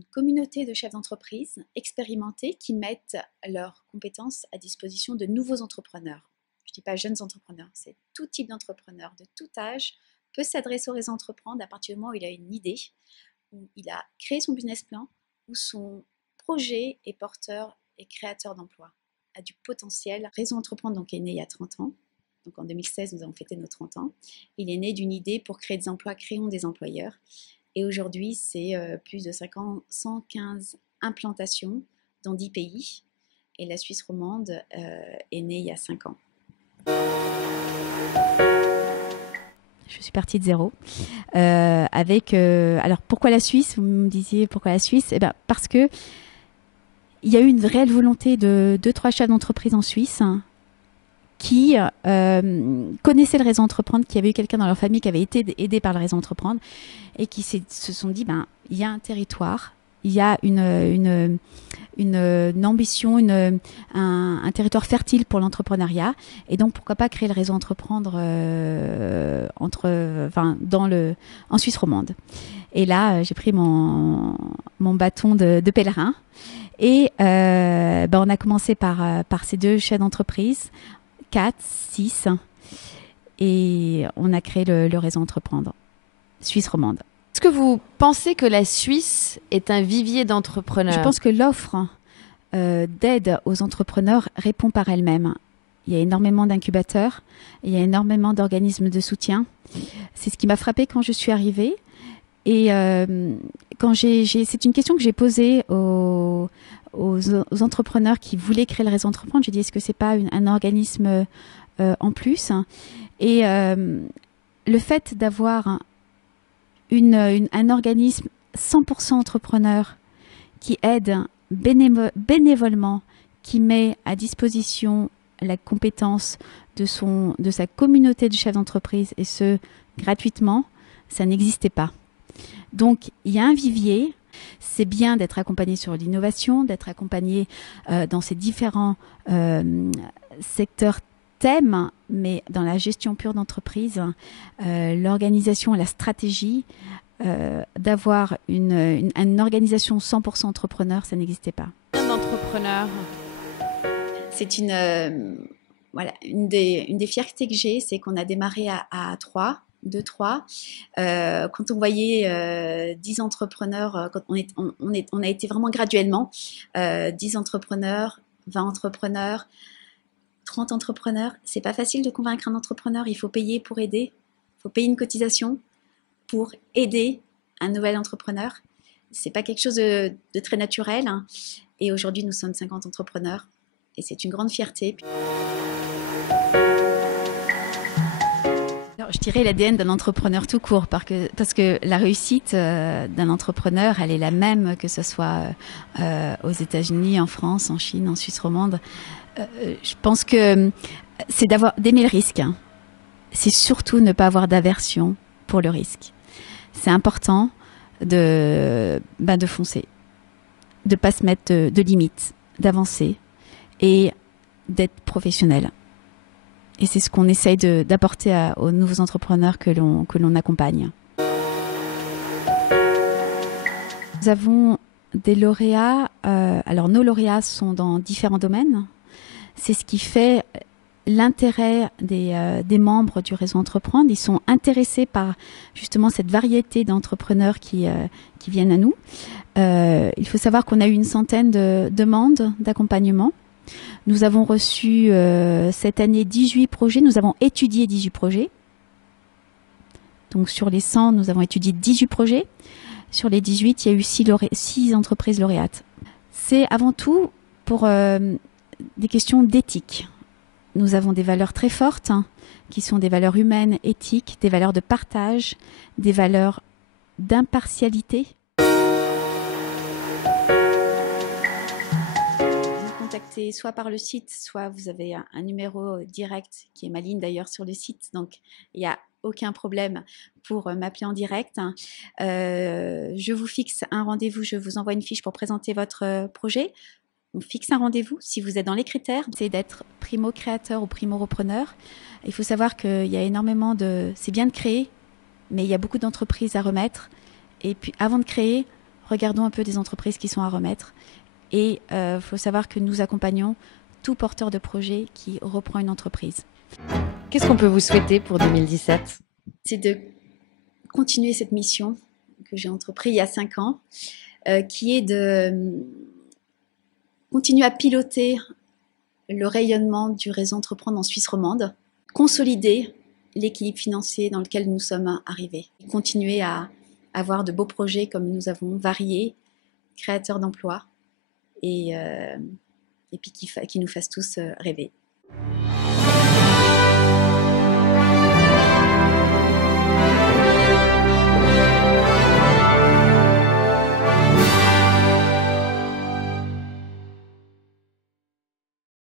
une communauté de chefs d'entreprise expérimentés qui mettent leurs compétences à disposition de nouveaux entrepreneurs. Je ne dis pas jeunes entrepreneurs, c'est tout type d'entrepreneur, de tout âge, peut s'adresser au réseau entreprendre à partir du moment où il a une idée, où il a créé son business plan, où son projet est porteur et créateur d'emplois, a du potentiel. Réseau entreprendre donc, est né il y a 30 ans. Donc en 2016, nous avons fêté nos 30 ans. Il est né d'une idée pour créer des emplois, créons des employeurs. Et aujourd'hui, c'est plus de 115 implantations dans 10 pays. Et la Suisse romande est née il y a 5 ans. Je suis partie de zéro. Alors, pourquoi la Suisse? Vous me disiez pourquoi la Suisse? Eh ben, parce que il y a eu une réelle volonté de 2-3 chefs d'entreprise en Suisse qui connaissaient le réseau entreprendre, qui avait eu quelqu'un dans leur famille qui avait été aidé par le réseau entreprendre et qui se sont dit, il y a un territoire, il y a une ambition, un territoire fertile pour l'entrepreneuriat. Et donc, pourquoi pas créer le réseau entreprendre en Suisse romande. Et là, j'ai pris mon bâton de pèlerin. Et on a commencé par ces 2 chefs d'entreprise, 4, 6. Et on a créé le réseau entreprendre, Suisse romande. Est-ce que vous pensez que la Suisse est un vivier d'entrepreneurs? Je pense que l'offre d'aide aux entrepreneurs répond par elle-même. Il y a énormément d'incubateurs, il y a énormément d'organismes de soutien. C'est ce qui m'a frappée quand je suis arrivée. Et c'est une question que j'ai posée aux entrepreneurs qui voulaient créer le réseau entreprendre. J'ai dit, est-ce que c'est pas un organisme en plus? Et le fait d'avoir un organisme 100% entrepreneur qui aide bénévolement, qui met à disposition la compétence de sa communauté de chefs d'entreprise, et ce, gratuitement, ça n'existait pas. Donc, il y a un vivier. C'est bien d'être accompagné sur l'innovation, d'être accompagné dans ces différents secteurs thèmes, mais dans la gestion pure d'entreprise, l'organisation et la stratégie, d'avoir une organisation 100% entrepreneur, ça n'existait pas. D'entrepreneur. C'est une des fiertés que j'ai, c'est qu'on a démarré à 3. 2-3. Quand on voyait 10 entrepreneurs, quand on a été vraiment graduellement 10 entrepreneurs, 20 entrepreneurs, 30 entrepreneurs. C'est pas facile de convaincre un entrepreneur. Il faut payer pour aider. Il faut payer une cotisation pour aider un nouvel entrepreneur. C'est pas quelque chose de très naturel. Hein. Et aujourd'hui, nous sommes 50 entrepreneurs. Et c'est une grande fierté. Je dirais l'ADN d'un entrepreneur tout court, parce que la réussite d'un entrepreneur, elle est la même que ce soit aux États-Unis, en France, en Chine, en Suisse romande. Je pense que c'est d'aimer le risque. Hein. C'est surtout ne pas avoir d'aversion pour le risque. C'est important de foncer, de pas se mettre de limites, d'avancer et d'être professionnel. Et c'est ce qu'on essaye d'apporter aux nouveaux entrepreneurs que l'on accompagne. Nous avons des lauréats. Alors, nos lauréats sont dans différents domaines. C'est ce qui fait l'intérêt des membres du réseau Entreprendre. Ils sont intéressés par justement cette variété d'entrepreneurs qui viennent à nous. Il faut savoir qu'on a eu une centaine de demandes d'accompagnement. Nous avons reçu cette année 18 projets. Nous avons étudié 18 projets. Donc sur les 100, nous avons étudié 18 projets. Sur les 18, il y a eu 6 entreprises lauréates. C'est avant tout pour des questions d'éthique. Nous avons des valeurs très fortes, hein, qui sont des valeurs humaines, éthiques, des valeurs de partage, des valeurs d'impartialité. Contacter soit par le site, soit vous avez un numéro direct qui est ma ligne d'ailleurs sur le site, donc il n'y a aucun problème pour m'appeler en direct. Je vous fixe un rendez-vous, je vous envoie une fiche pour présenter votre projet. On fixe un rendez-vous si vous êtes dans les critères, c'est d'être primo-créateur ou primo-repreneur. Il faut savoir qu'il y a énormément c'est bien de créer, mais il y a beaucoup d'entreprises à remettre. Et puis avant de créer, regardons un peu des entreprises qui sont à remettre. Et il faut savoir que nous accompagnons tout porteur de projet qui reprend une entreprise. Qu'est-ce qu'on peut vous souhaiter pour 2017 ? C'est de continuer cette mission que j'ai entreprise il y a 5 ans, qui est de continuer à piloter le rayonnement du réseau Entreprendre en Suisse romande, consolider l'équilibre financier dans lequel nous sommes arrivés, continuer à avoir de beaux projets comme nous avons variés, créateurs d'emplois et puis qui nous fassent tous rêver.